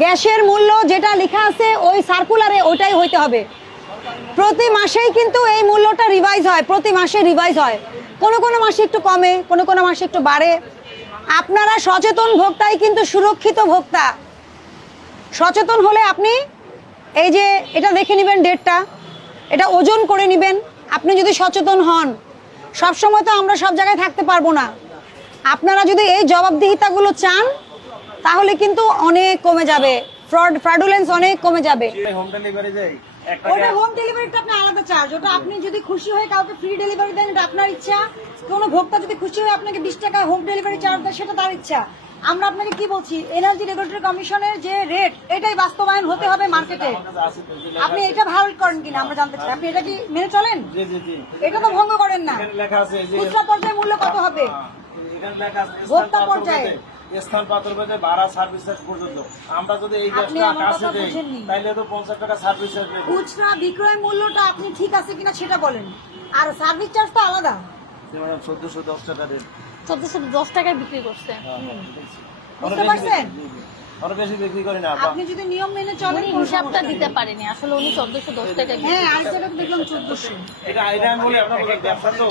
গ্যাসের মূল্য যেটা লেখা আছে ওই সার্কুলারে ওটাই হইতে হবে। প্রতি মাসেই কিন্তু এই মূল্যটা রিভাইজ হয়, প্রতি মাসে রিভাইজ হয়, কোনো কোনো মাসে একটু কমে, কোনো কোনো মাসে একটু বাড়ে। আপনারা সচেতন ভোক্তাই কিন্তু সুরক্ষিত ভোক্তা। সচেতন হলে আপনি এই যে এটা দেখে নেবেন, ডেটটা, এটা ওজন করে নেবেন। আপনি যদি সচেতন হন, সবসময় তো আমরা সব জায়গায় থাকতে পারবো না। আপনারা যদি এই জবাবদিহিতাগুলো চান তাহলে কিন্তু অনেক কমে যাবে, ফ্রডুলেন্স অনেক কমে যাবে। হোম ডেলিভারি দেই, ওটা হোম ডেলিভারিটা আপনি আলাদা চার্জ। ওটা আপনি যদি খুশি হয়ে কাউকে ফ্রি ডেলিভারি দেন, এটা আপনার ইচ্ছা। কোনো ভোক্তা যদি খুশি হয়ে আপনাকে 20 টাকা হোম ডেলিভারি চার্জ দেয়, সেটা তার ইচ্ছা। আমরা আপনাকে কি বলছি, এনার্জি রেগুলেটরি কমিশনের যে রেট, এটাই বাস্তবায়ন হতে হবে মার্কেটে। আপনি এটা ভালো করেন কিনা আমরা জানতে চাই। আপনি এটা কি মেনে চলেন? জি জি জি, এটা তো ভঙ্গ করেন না। এখানে লেখা আছে যে খুচরা পর্যায়ে মূল্য কত হবে? এখানে লেখা আছে ভোক্তা পর্যায়ে স্থান পাত্র পেতে ভাড়া সার্ভিস চার্জ পর্যন্ত। আমরা যদি এই আপনি গ্যাসটা আমার কাছে কথা দেই বুঝেননি। তাহলে তো 50 টাকা সার্ভিস চার্জ দেব। খুচরা বিক্রয় মূল্যটা আপনি ঠিক আছে কিনা সেটা বলেন, আর সার্ভিস চার্জ তো আলাদা। যেমন 1410 টাকা রেট। 1410 টাকায় বিক্রি করছে। বুঝতে পারছেন? আরো বেশি বিক্রি করি না। আপনি যদি নিয়ম মেনে চলেন, উনি হিসাবটা দিতে পারেনি, আসলে উনি 1410 টাকায় হ্যাঁ, আরেকটা দেখলাম 1400। এটা আমি বলি আপনার ব্যবসা তো,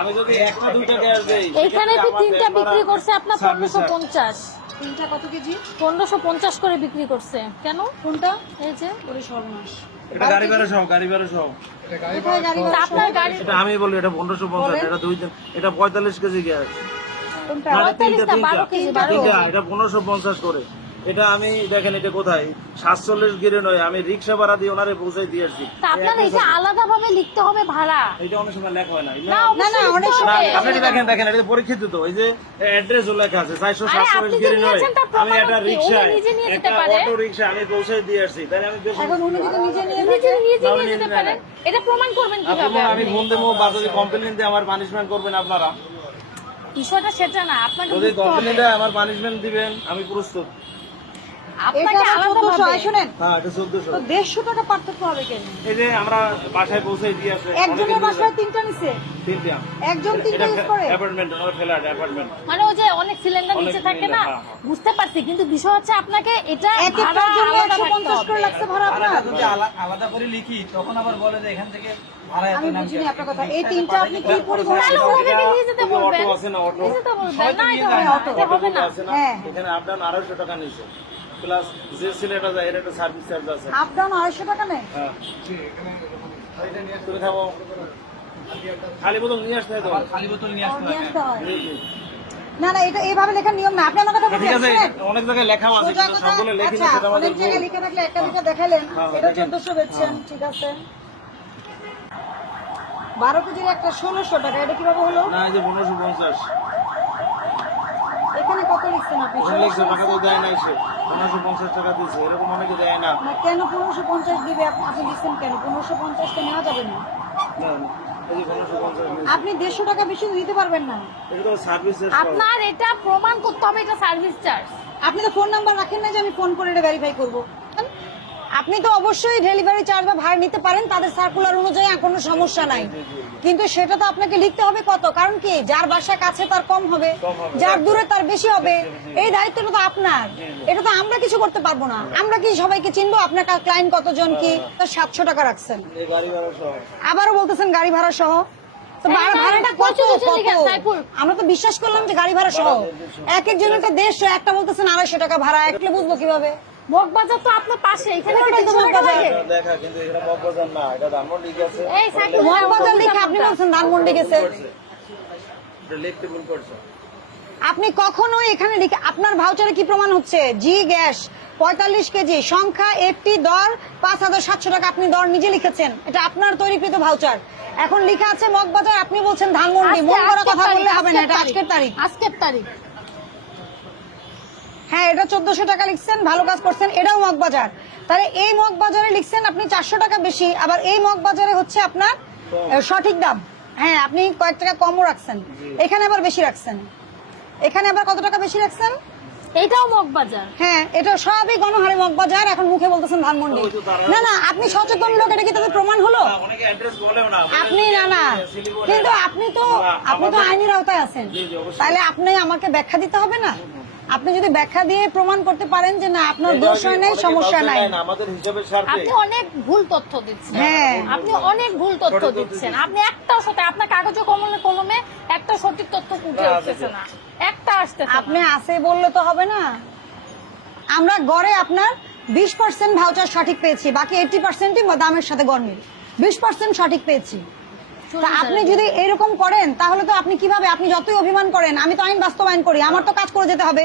আমি যদি একটা দুইটা গ্যাস দেই, এইখানে তিনটা বিক্রি করছে আপনার 1550। তিনটা কত কেজি? 1550 করে বিক্রি করছে। কেন? কোনটা? এই যে ওরে সর্বনাশ। এটা গাড়ি ভাড়া সহ, গাড়ি ভাড়া সহ। কোথায় গাড়ি ভাড়া? আপনার গাড়ি এটা আমি বলি এটা 1550, এটা দুই দিন, এটা 45 কেজি গ্যাস। কোনটা? মানে 45 না 12 কেজি, 12 তিনটা, এটা 1550 করে। এটা আমি দেখেন এটা কোথায় 47 গিরে নয়, আমি রিক্সা ভাড়া দিয়ে ওনারে পৌঁছাই দিয়েছি। তা আপনার এই যে আলাদা ভাবে লিখতে হবে ভাড়া। এটা অনেক সময় লেখা হয় না। না, অবশ্যই অনেক লিখতে সময় হবে। আপনি এটা দেখেন, দেখেন এটা পরীক্ষিত তো, এই যে অ্যাড্রেস ও লেখা আছে 447 আপনি যে গিরে নয়। নিয়েছেন তার প্রমাণ আমি একটা কি? রিক্সা, উনি নিজে নিয়ে যেতে একটা পারে। অটো রিক্সা আমি পৌঁছাই দিয়ে আসছি, তাই আমি বেশ এখন উনি যদি নিজে নিয়ে নিজে থাকে, নিজে না, নিয়ে উনি যেতে নেয় পারেন। না। এটা প্রমাণ করবেন কিভাবে? আপনারা আমি ফোন দেবো বা যদি কমপ্লেইন দিয়ে আমার পানিশমেন্ট করবেন আপনারা। বিষয়টা সেটা না, আপনাকে যদি বুঝতে হবে। কমপ্লেইন দেয় আমার পানিশমেন্ট দিবেন, আমি প্রস্তুত। এটা আপনাকে আবার আলাদা 1400, ভাবে শুনেন হ্যাঁ, এটা 1400। তো 150 টাকা পার্থক্য হবে কেন? এই যে আমরা বাসায় পৌঁছাই দিয়ে আসে, একজনের বাসায় তিনটা নিছে, তিনটা। একজন তিনটা ইউজ করে। অ্যাপার্টমেন্ট, আমার ফ্ল্যাট অ্যাপার্টমেন্ট। মানে ও যে অনেক সিলিন্ডার অনেক নিচে থাকে না, সিলিন্ডার, হ্যাঁ, হ্যাঁ। বুঝতে পারছি, কিন্তু বিষয় হচ্ছে আপনাকে এটা এক ভাড়া একটার জন্য আলাদা রাখতে 150 করে হবে। লাগছে ভাড়া আপনার। যদি আলাদা করে লিখি তখন আবার বলে যে এখান থেকে ভাড়া এত আমি নাম বুঝিনি আপনার কথা। এই তিনটা আপনি কি পরিবহন? তাহলে ওনাদেরকে নিয়ে যেতে বলবেন, অটো আছে না, অটো। নিয়ে যেতে বলবেন। না, এটা অটো। হবে না। আছে না, হ্যাঁ। এখানে আপ ডাউন 250 টাকা নিছে, প্লাস যে সিলেটা যায় এর একটা সার্ভিস চার্জ আছে। আপ ডাউন 250 টাকা নেয়। হ্যাঁ, তুমি খাবো খালি বোতল নিয়ে আসতে হয় তো। খালি বোতল নিয়ে আসতে নিয়ে হবে। আসতে হয়। জি, জি। না না, এটা এইভাবে লেখার নিয়ম না। আপনি আমার কথা ঠিক বুঝলেন? আছে, শুনেন। অনেক জায়গায় লেখাও আছে সোজা কিন্তু কথা, সবগুলো লেখি না, আচ্ছা, সেটা আমাদের অনেক জায়গায় ভুল। লিখে রাখলে একটা দুটো দেখালেন, হ্যাঁ, এটা দেখেন। 1400 বেচছেন, ঠিক আছে। 12 কেজির একটা 1600 টাকা, এটা কিভাবে হলো? না, এই যে 1550 এখানে কত লিখছেন আপনি? ওখানে লিখছে, টাকা তো দেয় নাই সে, 1550 টাকা দিয়েছে, এরকম অনেকে দেয় না। না, কেন 1550 দিবে? আপনি লিখছেন কেন? 1550 টা নেওয়া যাবে না। না, এই যে 1550 নিয়েছে। আপনি 150 টাকা বেশি দিতে পারবেন না। এটা তো সার্ভিস চার্জ। আপনার এটা প্রমাণ করতে হবে, এটা সার্ভিস চার্জ। আপনি তো ফোন নাম্বার রাখেন না যে আমি ফোন করে এটা ভেরিফাই করব। আপনি তো অবশ্যই ডেলিভারি চার্জ বা ভাড়া নিতে পারেন, তাদের সার্কুলার অনুযায়ী কোনো সমস্যা নাই, কিন্তু সেটা তো আপনাকে লিখতে হবে কত। কারণ কি, যার বাসা কাছে তার কম হবে, যার দূরে তার বেশি হবে। এই দায়িত্বটা তো আপনার, এটা তো আমরা কিছু করতে পারবো না। আমরা কি সবাইকে চিনবো? আপনার ক্লায়েন্ট কতজন, কি? তো 700 টাকা রাখছেন, এই গাড়ি ভাড়া সহ। আবারও বলতেছেন গাড়ি ভাড়া সহ। তো ভাড়াটা কত? আমরা তো বিশ্বাস করলাম যে গাড়ি ভাড়া সহ। এক একজনের একটা 150, একটা বলতেছেন 250 টাকা ভাড়া। একলে বুঝবো কিভাবে? মগবাজার তো আপনার পাশে, এখানে কি ওটাই তো 300 টাকা মগবাজার। লাগে? দেখা, কিন্তু এটা মগবাজার না, এটা ধানমন্ডি গেছে। এই সাইকেল মগবাজার লিখে আপনি বলছেন ধানমন্ডি গেছে। এটা লিখতে ভুল করছে। আপনি কখনো এখানে লিখে, আপনার ভাউচারে কি প্রমাণ হচ্ছে? জি গ্যাস 45 কেজি, সংখ্যা একটি, দর 5700 টাকা। আপনি দর নিজে লিখেছেন, এটা আপনার তৈরিকৃত ভাউচার। এখন লেখা আছে মগবাজার, আপনি বলছেন ধানমন্ডি। মন করা কথা বললে হবে না, এটা আজকের তারিখ। আজকের তারিখ। হ্যাঁ, এটা 1400 টাকা লিখছেন, ভালো কাজ করছেন। এটাও মগবাজার। তাহলে এই মগবাজারে লিখছেন আপনি 400 টাকা বেশি, আবার এই মগবাজারে হচ্ছে আপনার সঠিক দাম। হ্যাঁ, আপনি কয়েক টাকা কমও রাখছেন, এখানে আবার বেশি রাখছেন। এখানে আবার কত টাকা বেশি রাখছেন? এটাও মগবাজার। হ্যাঁ, এটা সবই গণহারে মগবাজার। এখন মুখে বলতেছেন ধানমন্ডি। না না, আপনি সচেতন লোক, এটা কি তাদের প্রমাণ হলো? অনেকে অ্যাড্রেস বলেও না। আপনি না না, কিন্তু আপনি তো আইনের আওতায় আছেন, তাহলে আপনি আমাকে ব্যাখ্যা দিতে হবে না? আপনি যদি ব্যাখ্যা দিয়ে প্রমাণ করতে পারেন যে না আপনার দোষ হয় নাই, সমস্যা নাই। আমাদের হিসাবের স্বার্থে আপনি অনেক ভুল তথ্য দিচ্ছেন। হ্যাঁ। আপনি অনেক ভুল তথ্য দিচ্ছেন। আপনি একটাও সাথে আপনার কাগজে কলমে একটা সঠিক তথ্য উঠে আসতেছে না, একটা আসতেছে না। আপনি আছে বললে তো হবে না। আমরা গড়ে আপনার 20% ভাউচার সঠিক পেয়েছি, বাকি 80%ই দামের সাথে গরমিল, 20% সঠিক পেয়েছি। তা আপনি যদি এরকম করেন তাহলে তো আপনি কিভাবে, আপনি যতই অভিমান করেন, আমি তো আইন বাস্তবায়ন করি, আমার তো কাজ করে যেতে হবে।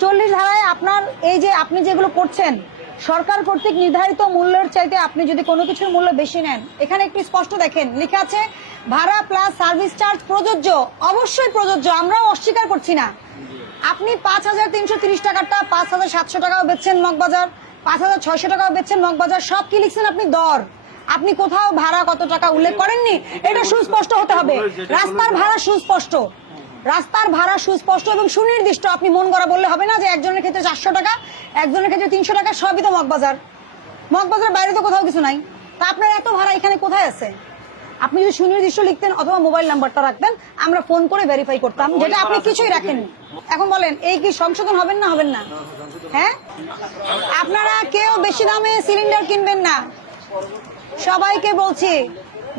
40 ধারায় আপনার এই যে আপনি যেগুলো করছেন, সরকার কর্তৃক নির্ধারিত মূল্যের চাইতে আপনি যদি কোনো কিছুর মূল্য বেশি নেন, এখানে একটু স্পষ্ট দেখেন লেখা আছে ভাড়া প্লাস সার্ভিস চার্জ প্রযোজ্য। অবশ্যই প্রযোজ্য, আমরাও অস্বীকার করছি না। আপনি 5330 টাকাটা 5700 টাকাও বেচছেন মগবাজার, 5600 টাকাও বেচছেন মগবাজার, সব কি লিখছেন আপনি দর। আপনি কোথাও ভাড়া কত টাকা উল্লেখ করেননি, এটা সুস্পষ্ট হতে হবে। রাস্তার ভাড়া সুস্পষ্ট, রাস্তার ভাড়া সুস্পষ্ট এবং সুনির্দিষ্ট। আপনি মন গড়া বললে হবে না যে একজনের ক্ষেত্রে 400 টাকা, একজনের ক্ষেত্রে 300 টাকা, সবই তো মগবাজার। মগবাজার বাইরে তো কোথাও কিছু নাই। তা আপনার এত ভাড়া এখানে কোথায় আছে? আপনি যদি সুনির্দিষ্ট লিখতেন অথবা মোবাইল নাম্বারটা রাখতেন, আমরা ফোন করে ভেরিফাই করতাম, যেটা আপনি কিছুই রাখেননি। এখন বলেন এই কি সংশোধন হবেন না হবেন না? হ্যাঁ, আপনারা কেউ বেশি দামে সিলিন্ডার কিনবেন না। সবাইকে বলছি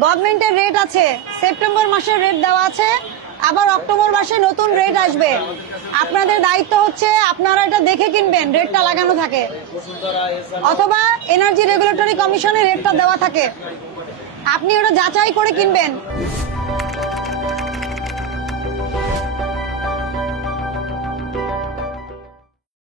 গভর্নমেন্টের রেট আছে, সেপ্টেম্বর মাসের রেট দেওয়া আছে, আবার অক্টোবর মাসে নতুন রেট আসবে। আপনাদের দায়িত্ব হচ্ছে আপনারা এটা দেখে কিনবেন, রেটটা লাগানো থাকে, অথবা এনার্জি রেগুলেটরি কমিশনের রেটটা দেওয়া থাকে, আপনি ওটা যাচাই করে কিনবেন।